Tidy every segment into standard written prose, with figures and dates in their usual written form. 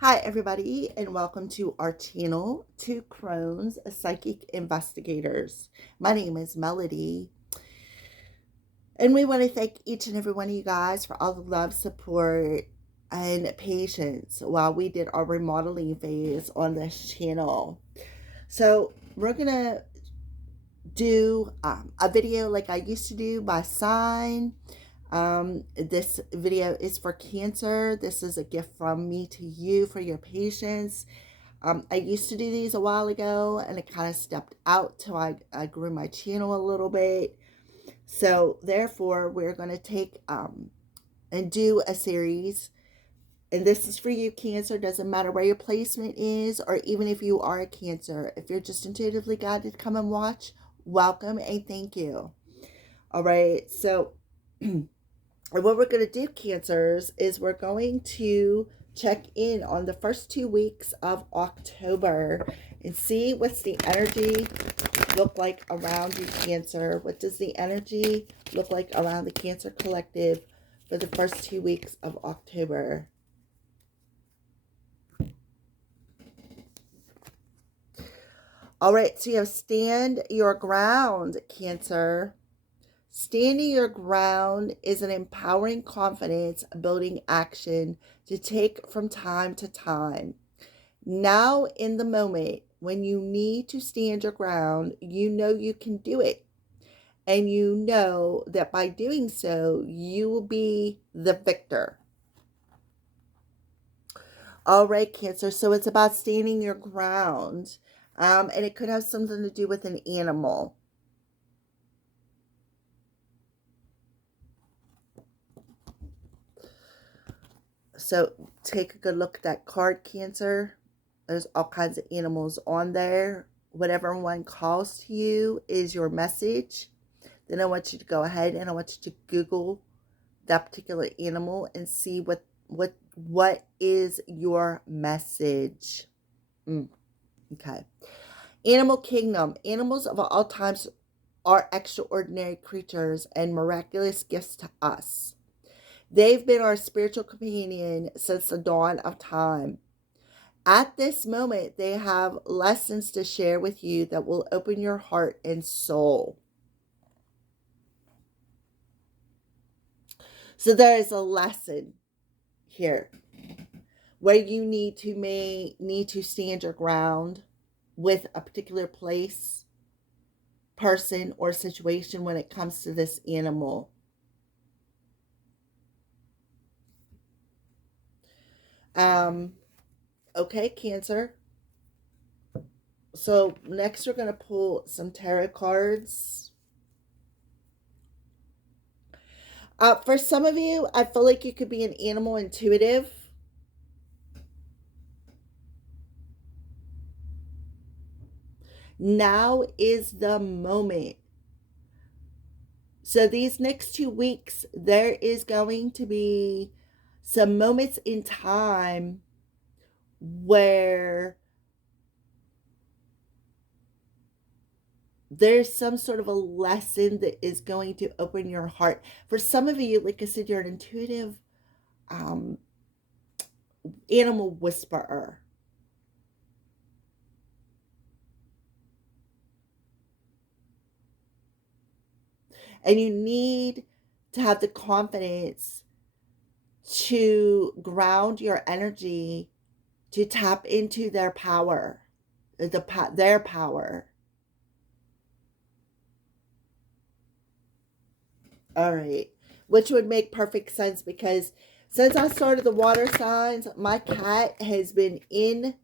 Hi, everybody, and welcome to our channel, Two Crones Psychic Investigators. My name is Melody, and we want to thank each and every one of you guys for all the love, support, and patience while we did our remodeling phase on this channel. So, we're going to do a video like I used to do by sign. This video is for Cancer. This is a gift from me to you for your patience. I used to do these a while ago, and it kind of stepped out till I grew my channel a little bit. So therefore, we're going to take and do a series. And this is for you, Cancer. Doesn't matter where your placement is, or even if you are a Cancer. If you're just intuitively guided to come and watch, welcome and thank you. All right. So what we're going to do, Cancers, is we're going to check in on the first 2 weeks of October and see what's the energy look like around you, Cancer. What does the energy look like around the Cancer Collective for the first 2 weeks of October? All right, so you have stand your ground, Cancer. Standing your ground is an empowering confidence building action to take from time to time. Now, in the moment, when you need to stand your ground, you know you can do it. And you know that by doing so, you will be the victor. All right, Cancer. So it's about standing your ground. And it could have something to do with an animal. So take a good look at that card, Cancer. There's all kinds of animals on there. Whatever one calls to you is your message. Then I want you to go ahead and I want you to Google that particular animal and see what is your message. Okay. Animal kingdom. Animals of all times are extraordinary creatures and miraculous gifts to us. They've been our spiritual companion since the dawn of time. At this moment, they have lessons to share with you that will open your heart and soul. So there is a lesson here where you need to stand your ground with a particular place, person, or situation when it comes to this animal. Okay, Cancer. So next we're going to pull some tarot cards. For some of you, I feel like you could be an animal intuitive. Now is the moment. So these next 2 weeks, there is going to be some moments in time where there's some sort of a lesson that is going to open your heart. For some of you, like I said, you're an intuitive animal whisperer. And you need to have the confidence to ground your energy, to tap into their power, their power. All right. Which would make perfect sense because since I started the water signs, my cat has been in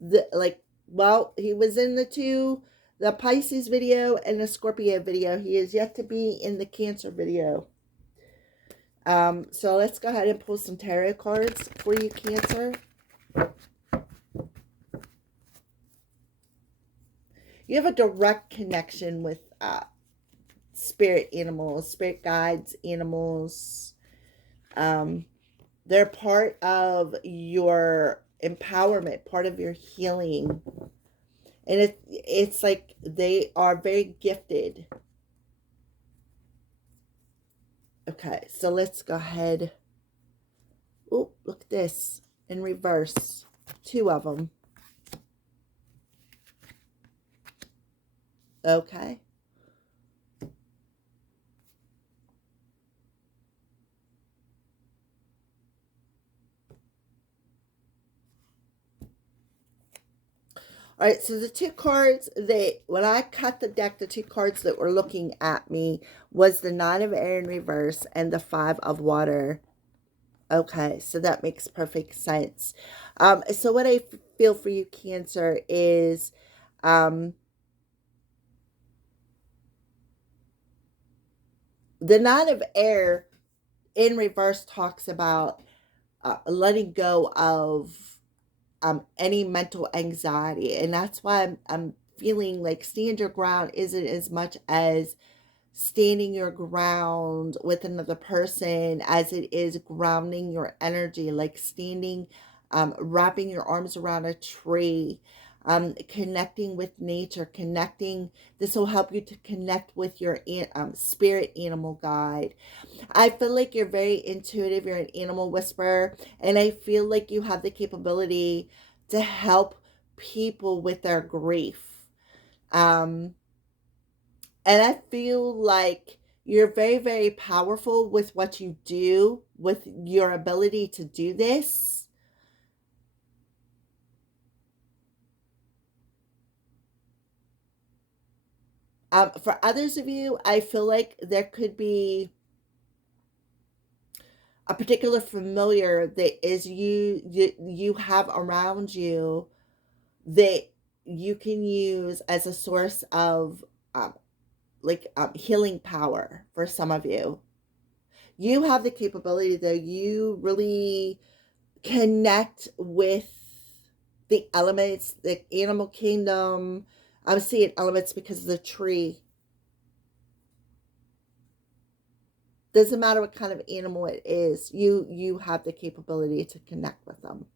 he was in the Pisces video and the Scorpio video. He is yet to be in the Cancer video. So let's go ahead and pull some tarot cards for you, Cancer. You have a direct connection with spirit animals, spirit guides, animals. They're part of your empowerment, part of your healing. And it's like they are very gifted. Okay, so let's go ahead. Oh, look at this in reverse. 2 of them. Okay. All right, so the 2 cards when I cut the deck, the 2 cards that were looking at me was the 9 of air in reverse and the 5 of water. Okay, so that makes perfect sense. So what I feel for you, Cancer, is the 9 of air in reverse talks about letting go of any mental anxiety. And that's why I'm feeling like stand your ground isn't as much as standing your ground with another person as it is grounding your energy, like standing, wrapping your arms around a tree, connecting with nature, connecting. This will help you to connect with your spirit animal guide. I feel like you're very intuitive. You're an animal whisperer, and I feel like you have the capability to help people with their grief. Um, and I feel like you're very, very powerful with what you do, with your ability to do this. For others of you, I feel like there could be a particular familiar that is you have around you that you can use as a source of um, healing power for some of you. You have the capability, though. You really connect with the elements, the animal kingdom. I'm seeing elements because of the tree. Doesn't matter what kind of animal it is. You have the capability to connect with them.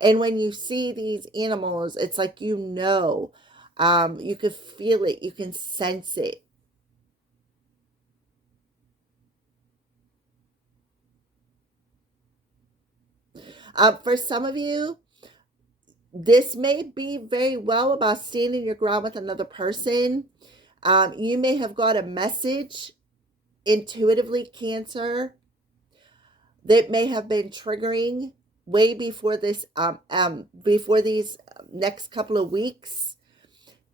And when you see these animals, it's like you can feel it, you can sense it. For some of you, this may be very well about standing your ground with another person. You may have got a message intuitively, Cancer, that may have been triggering way before before these next couple of weeks,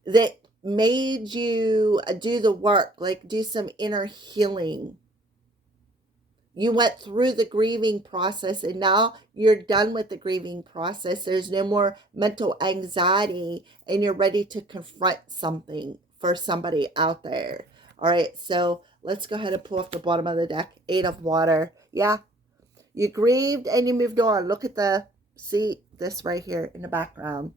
that made you do the work, like do some inner healing. You went through the grieving process, and now you're done with the grieving process. There's no more mental anxiety, and you're ready to confront something for somebody out there. All right, so let's go ahead and pull off the bottom of the deck. 8 of water. Yeah, you grieved and you moved on. Look at see this right here in the background.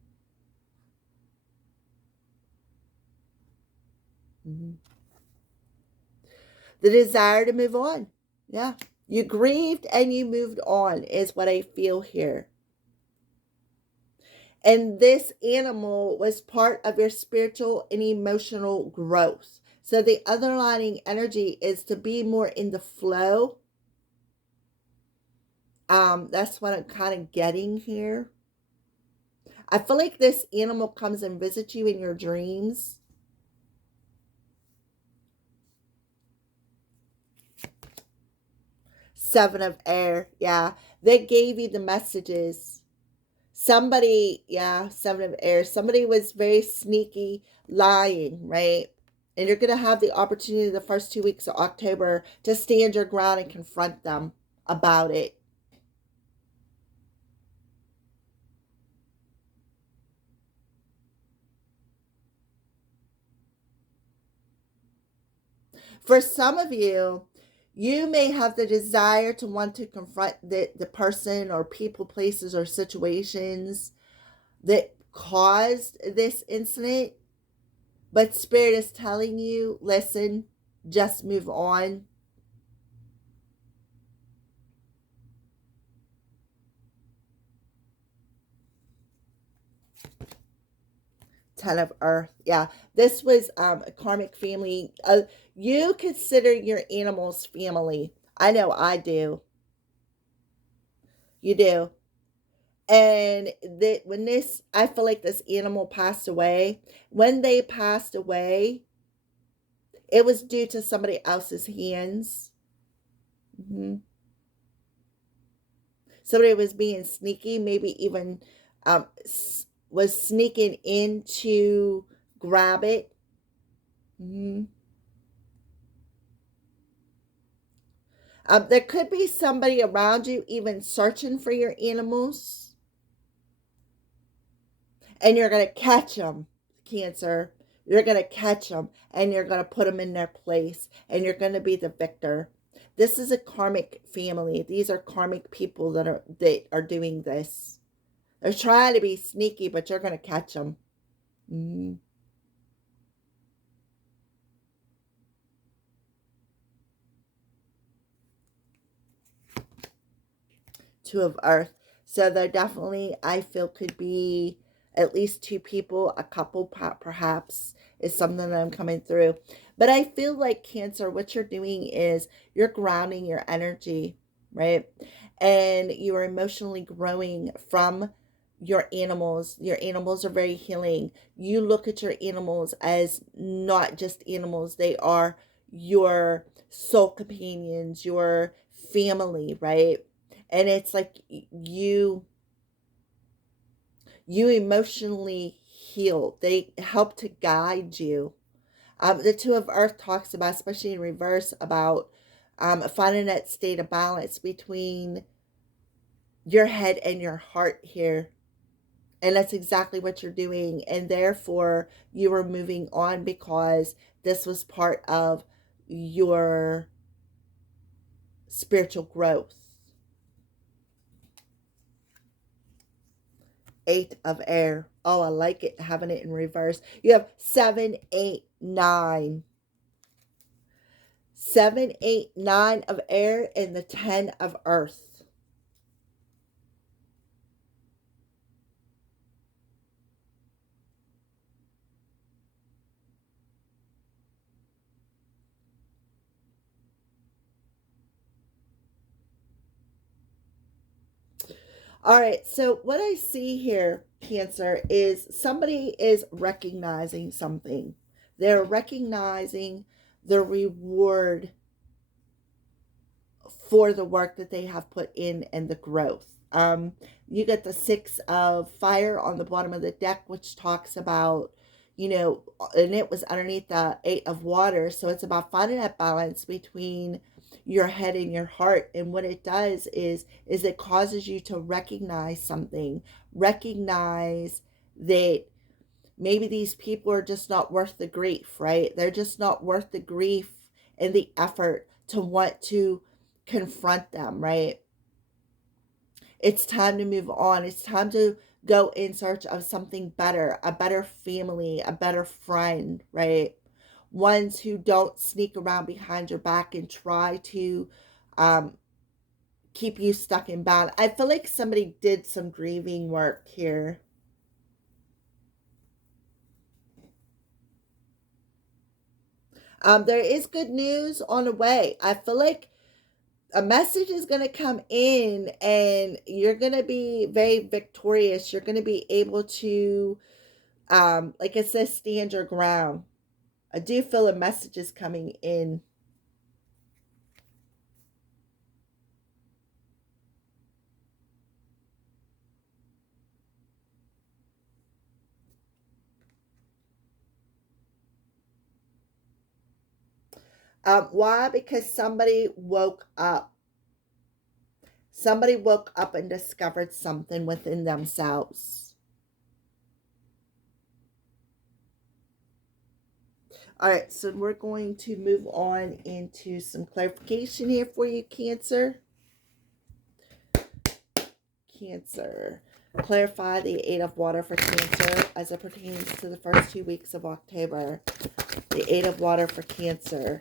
Mm-hmm. The desire to move on. Yeah. You grieved and you moved on is what I feel here. And this animal was part of your spiritual and emotional growth. So the underlining energy is to be more in the flow. That's what I'm kind of getting here. I feel like this animal comes and visits you in your dreams. Seven of air. Yeah. They gave you the messages. Somebody, yeah, seven of air. Somebody was very sneaky lying, right? And you're going to have the opportunity the first 2 weeks of October to stand your ground and confront them about it. For some of you, you may have the desire to want to confront the person or people, places, or situations that caused this incident, but Spirit is telling you, listen, just move on. 10 of earth. Yeah, this was a karmic family. You consider your animals family. I know I do. You do. And that when this, I feel like this animal passed away. When they passed away, it was due to somebody else's hands. Mhm. Somebody was being sneaky, maybe even was sneaking in to grab it. Mhm. There could be somebody around you even searching for your animals, and you're going to catch them, Cancer. You're going to catch them, and you're going to put them in their place, and you're going to be the victor. This is a karmic family. These are karmic people that are doing this. They're trying to be sneaky, but you're going to catch them. Mm. Two of Earth. So there definitely, I feel, could be at least two people, a couple perhaps, is something that I'm coming through. But I feel like Cancer, what you're doing is you're grounding your energy, right? And you are emotionally growing from your animals. Your animals are very healing. You look at your animals as not just animals, they are your soul companions, your family, right? And it's like you emotionally heal. They help to guide you. The Two of Earth talks about, especially in reverse, about finding that state of balance between your head and your heart here. And that's exactly what you're doing. And therefore, you are moving on because this was part of your spiritual growth. Eight of air. Oh, I like it, having it in reverse. You have 7, 8, 9. 7, 8, 9 of air and the 10 of earth. All right, so what I see here, Cancer, is somebody is recognizing something. They're recognizing the reward for the work that they have put in and the growth. You get the 6 of fire on the bottom of the deck, which talks about, and it was underneath the 8 of water. So it's about finding that balance between your head and your heart. And what it does is it causes you to recognize something, recognize that maybe these people are just not worth the grief, right? They're just not worth the grief and the effort to want to confront them, right? It's time to move on. It's time to go in search of something better, a better family, a better friend, right? Ones who don't sneak around behind your back and try to um, keep you stuck in bad. I feel like somebody did some grieving work here. There is good news on the way. I feel like a message is going to come in and you're going to be very victorious. You're going to be able to, like it says, stand your ground. I do feel a message is coming in. Why? Because somebody woke up. Somebody woke up and discovered something within themselves. All right, so we're going to move on into some clarification here for you, Cancer. Cancer. Clarify the 8 of water for Cancer as it pertains to the first 2 weeks of October. The 8 of water for Cancer.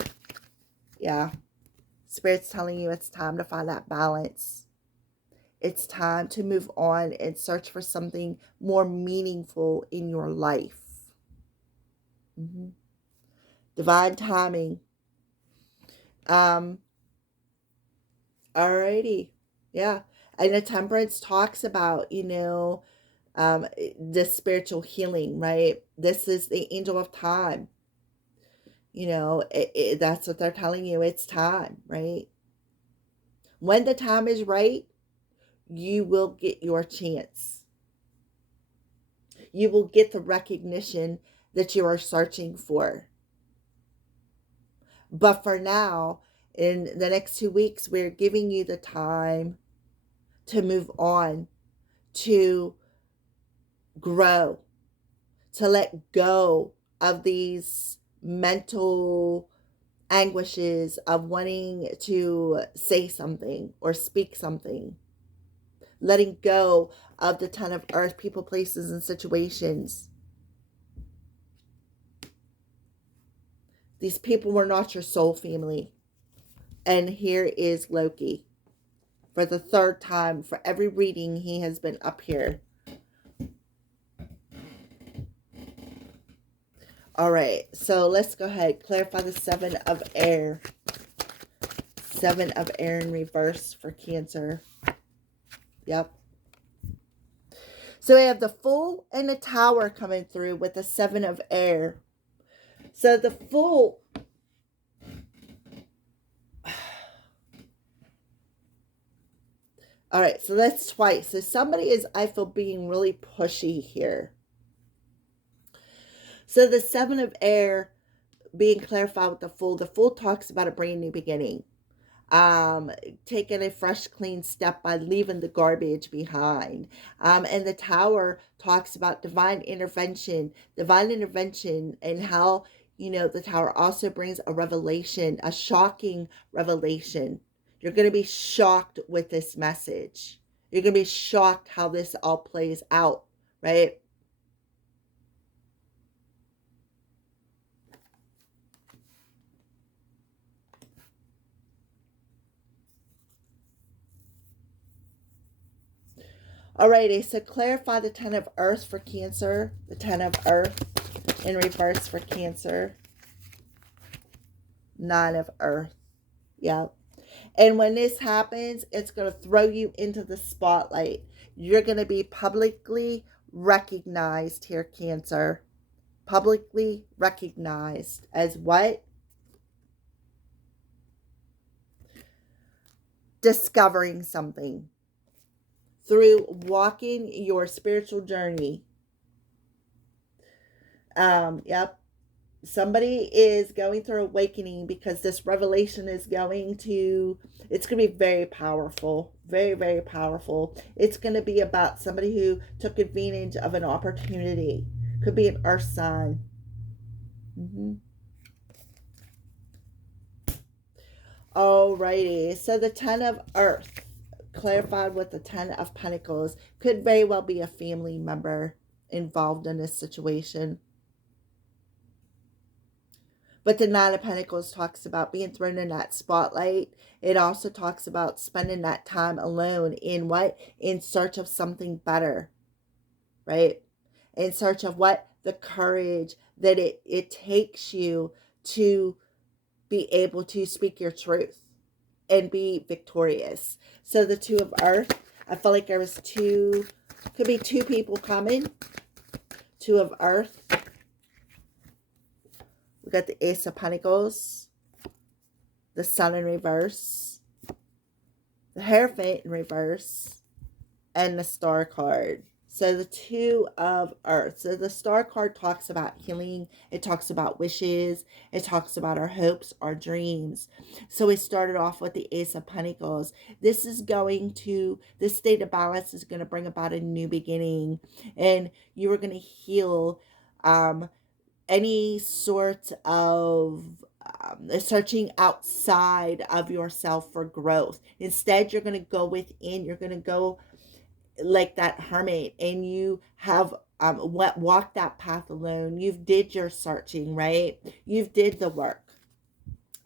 Yeah. Spirit's telling you it's time to find that balance. It's time to move on and search for something more meaningful in your life. Mm-hmm. Divine timing. Alrighty. Yeah. And the temperance talks about, the spiritual healing, right? This is the angel of time. That's what they're telling you. It's time, right? When the time is right, you will get your chance. You will get the recognition that you are searching for. But for now, in the next 2 weeks, we're giving you the time to move on, to grow, to let go of these mental anguishes of wanting to say something or speak something. Letting go of the Ten of Earth, people, places, and situations. These people were not your soul family. And here is Loki. For the third time, for every reading, he has been up here. All right, so let's go ahead. Clarify the Seven of Air. Seven of Air in reverse for Cancer. Yep. So we have the Fool and the Tower coming through with the Seven of Air. So the Fool... All right, so that's twice. So somebody is, I feel, being really pushy here. So the Seven of Air being clarified with the Fool talks about a brand new beginning. Taking a fresh, clean step by leaving the garbage behind. And the Tower talks about divine intervention, and how, the Tower also brings a revelation, a shocking revelation. You're going to be shocked with this message. You're going to be shocked how this all plays out, right? Alrighty, so clarify the Ten of Earth for Cancer. The Ten of Earth in reverse for Cancer. Nine of Earth. Yep. And when this happens, it's going to throw you into the spotlight. You're going to be publicly recognized here, Cancer. Publicly recognized as what? Discovering something. Through walking your spiritual journey. Yep. Somebody is going through awakening because this revelation is it's going to be very powerful. Very, very powerful. It's going to be about somebody who took advantage of an opportunity. Could be an earth sign. Alrighty. So the Ten of Earth, clarified with the Ten of Pentacles, could very well be a family member involved in this situation. But the Nine of Pentacles talks about being thrown in that spotlight. It also talks about spending that time alone in what? In search of something better, right? In search of what? The courage that it takes you to be able to speak your truth and be victorious. So the Two of Earth, I feel like there was could be two people coming. Two of Earth. We got the Ace of Pentacles, the Sun in reverse, the Hierophant in reverse, and the Star card. So the Two of Earth. So the Star card talks about healing. It talks about wishes. It talks about our hopes, our dreams. So we started off with the Ace of Pentacles. This state of balance is going to bring about a new beginning. And you are going to heal any sort of searching outside of yourself for growth. Instead, you're going to go within. You're going to go like that hermit, and you have walked that path alone. You've did your searching, right? You've did the work,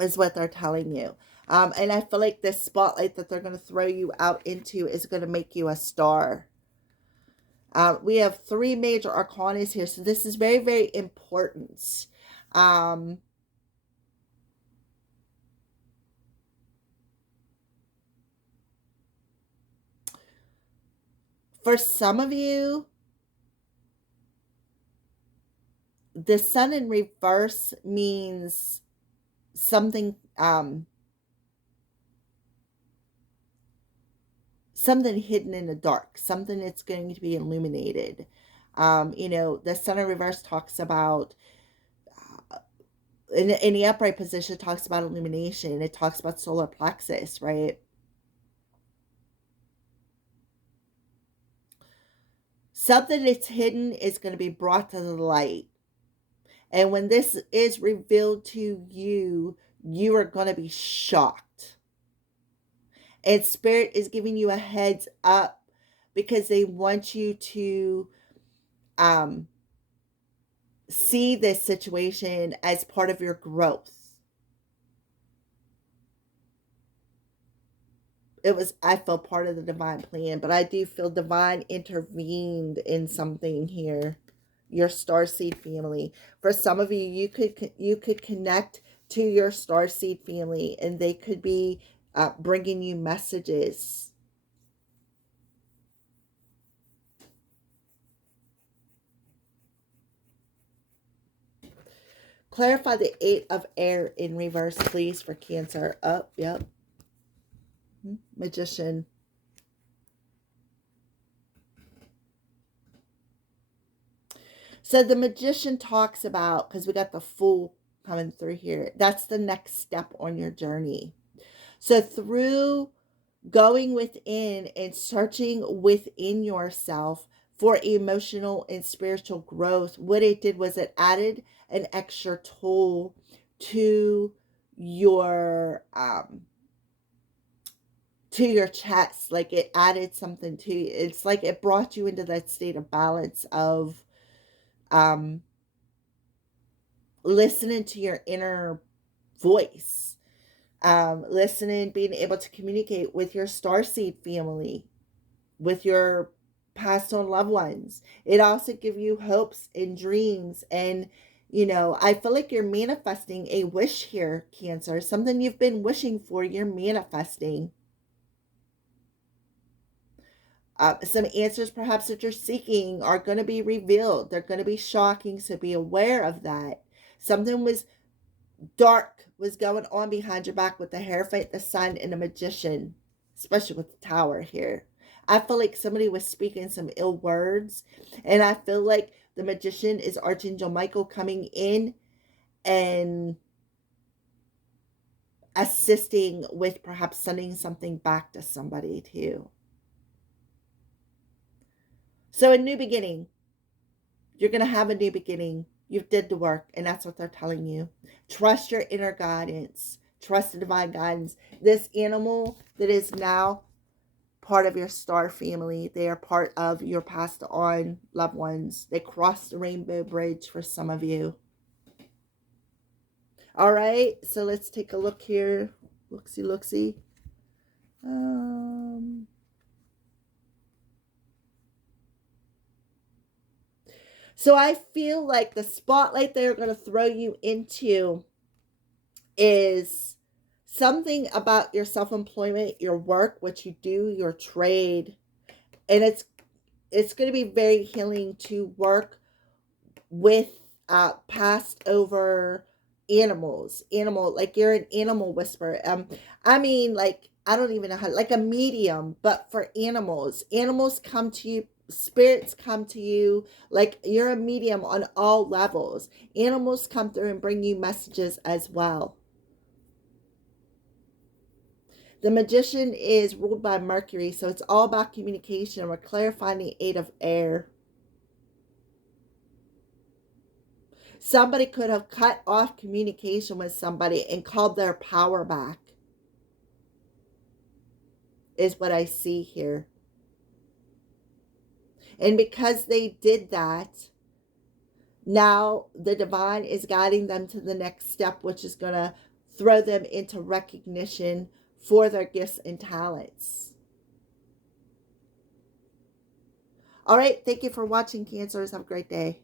is what they're telling you. And I feel like this spotlight that they're going to throw you out into is going to make you a star. We have three major arcanas here, so this is very, very important. For some of you, the sun in reverse means something, something hidden in the dark, something that's going to be illuminated. The sun in reverse talks about, in the upright position, it talks about illumination. It talks about solar plexus, right? Something that's hidden is going to be brought to the light. And when this is revealed to you, you are going to be shocked. And Spirit is giving you a heads up because they want you to see this situation as part of your growth. I felt part of the divine plan, but I do feel divine intervened in something here. Your starseed family. For some of you, you could connect to your starseed family, and they could be bringing you messages. Clarify the 8 of air in reverse, please, for Cancer. Up, yep. Magician. So the Magician talks about, because we got the Fool coming through here, that's the next step on your journey. So through going within and searching within yourself for emotional and spiritual growth, what it did was it added an extra tool to your chest. Like it added something to you. It's like it brought you into that state of balance of listening to your inner voice, listening, being able to communicate with your starseed family, with your passed on loved ones. It also gives you hopes and dreams. And, I feel like you're manifesting a wish here, Cancer. Something you've been wishing for, you're manifesting. Some answers perhaps that you're seeking are going to be revealed. They're going to be shocking, so be aware of that. Something was dark was going on behind your back with the Hierophant, the Sun, and the Magician, especially with the Tower here. I feel like somebody was speaking some ill words, and I feel like the Magician is Archangel Michael coming in and assisting with perhaps sending something back to somebody too. So a new beginning. You're going to have a new beginning. You've did the work, and that's what they're telling you. Trust your inner guidance. Trust the divine guidance. This animal that is now part of your star family, they are part of your passed on loved ones. They crossed the rainbow bridge for some of you. All right, so let's take a look here. Look-see. So I feel like the spotlight they're going to throw you into is something about your self-employment, your work, what you do, your trade. And it's going to be very healing to work with passed over animals. Like you're an animal whisperer. I mean, like, I don't even know how, like a medium, but for animals. Animals come to you, spirits come to you, like you're a medium on all levels. Animals come through and bring you messages as well. The Magician is ruled by Mercury, so it's all about communication. We're clarifying the 8 of air. Somebody could have cut off communication with somebody and called their power back, is what I see here. And because they did that, now the divine is guiding them to the next step, which is going to throw them into recognition for their gifts and talents. All right. Thank you for watching, Cancers. Have a great day.